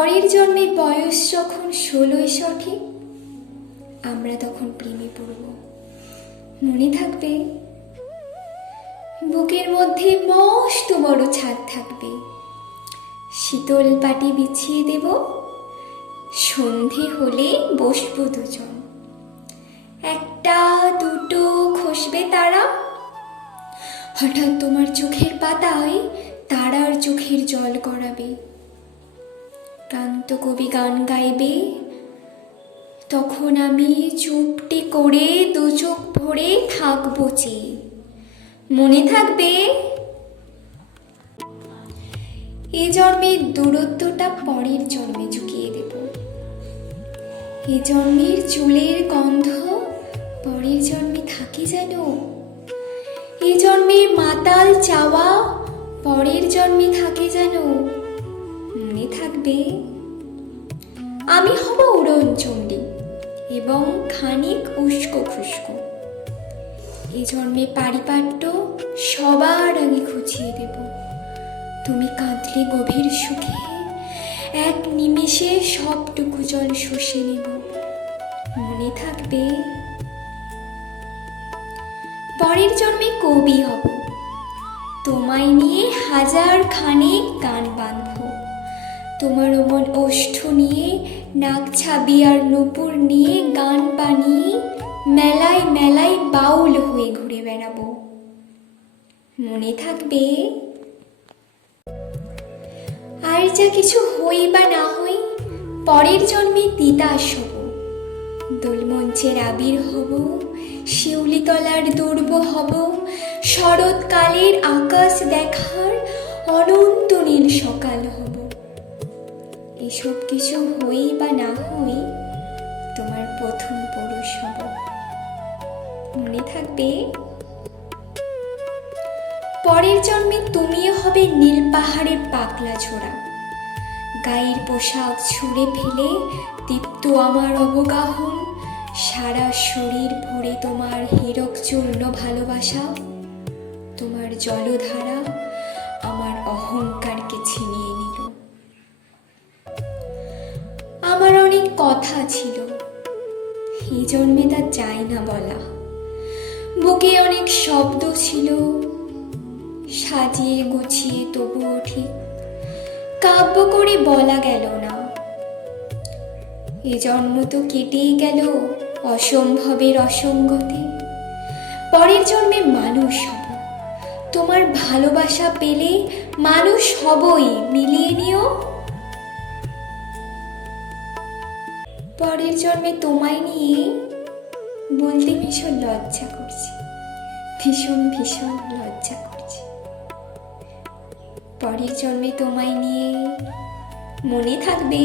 পরের জন্মে বয়স যখন 16 সঠিক, আমরা তখন প্রেমে পড়ব। মনে থাকবে? বুকের মধ্যে মস্ত বড় ছাদ থাকবে, শীতল পাটি বিছিয়ে দেব, সন্ধে হলে বসবো দুজন। একটা দুটো খসবে তারা, হঠাৎ তোমার চোখের পাতায় তারার চোখের জল গড়াবে। ক্লান্ত কবি গান গাইবে, তখন আমি চুপটি করে দু চোখ ভরে থাকবো চেয়ে। মনে থাকবে? এ জন্মের দূরত্বটা পরের জন্মে চুকিয়ে দেব। এ জন্মের চুলের গন্ধ পরের জন্মে থাকে যেন। এ জন্মের মাতাল চাওয়া পরের জন্মে থাকে যেন। মনে থাকবে? আমি হব উড়নচণ্ডী এবং খানিক উস্কো খুস্কো। এ জন্মে পারিপাট্য সবার আগে খুঁচিয়ে দেব। তুমি কাঁদলে গভীর সুখে এক নিমেষে সবটুকু জল শুষে নেব। মনে থাকবে? পরের জন্মে কবি হব, তোমায় নিয়ে হাজার খানেক গান বাঁধব। তোমার অমন ওষ্ঠ নিয়ে নাক ছাবি আর নূপুর নিয়ে গান বানিয়ে মেলায় মেলায় বাউল হয়ে ঘুরে বেড়াবো। মনে থাকবে? আর যা কিছু হই বা না হই, পরের জন্মে তিতাস হব। দোলমঞ্চের আবির হব, শিউলিতলার দুর্ব হব, শরৎকালের আকাশ দেখার অনন্ত নীল সকাল হব। এসব কিছু হই বা না হই, তোমার প্রথম পুরুষ হব। মনে থাকবে? পরের জন্মে তুমিও হবে নীল পাহাড়ের পাকলা ছোড়া। গায়ের পোশাক ছুঁড়ে ফেলে দীপ্ত আমার অবগাহন, সারা শরীর ভরে তোমার হীরক চূর্ণ ভালোবাসা। তোমার জলধারা আমার অহংকারকে ছিনিয়ে নিল। আমার অনেক কথা ছিল, এই জন্মে তা চাই না বলা। বুকে অনেক শব্দ ছিল, সাজিয়ে গুছিয়ে তবুও ঠিক কাব্য করে বলা গেল না। এ জন্ম তো কেটেই গেল অসম্ভবের অসঙ্গতে। পরের জন্মে মানুষ হব, তোমার ভালোবাসা পেলে মানুষ হবই, মিলিয়ে নিও। পরের জন্মে তোমায় নিয়ে বলতে ভীষণ লজ্জা করছি, ভীষণ ভীষণ লজ্জা করছি। পরের জন্মে তোমায় নিয়ে, মনে থাকবে?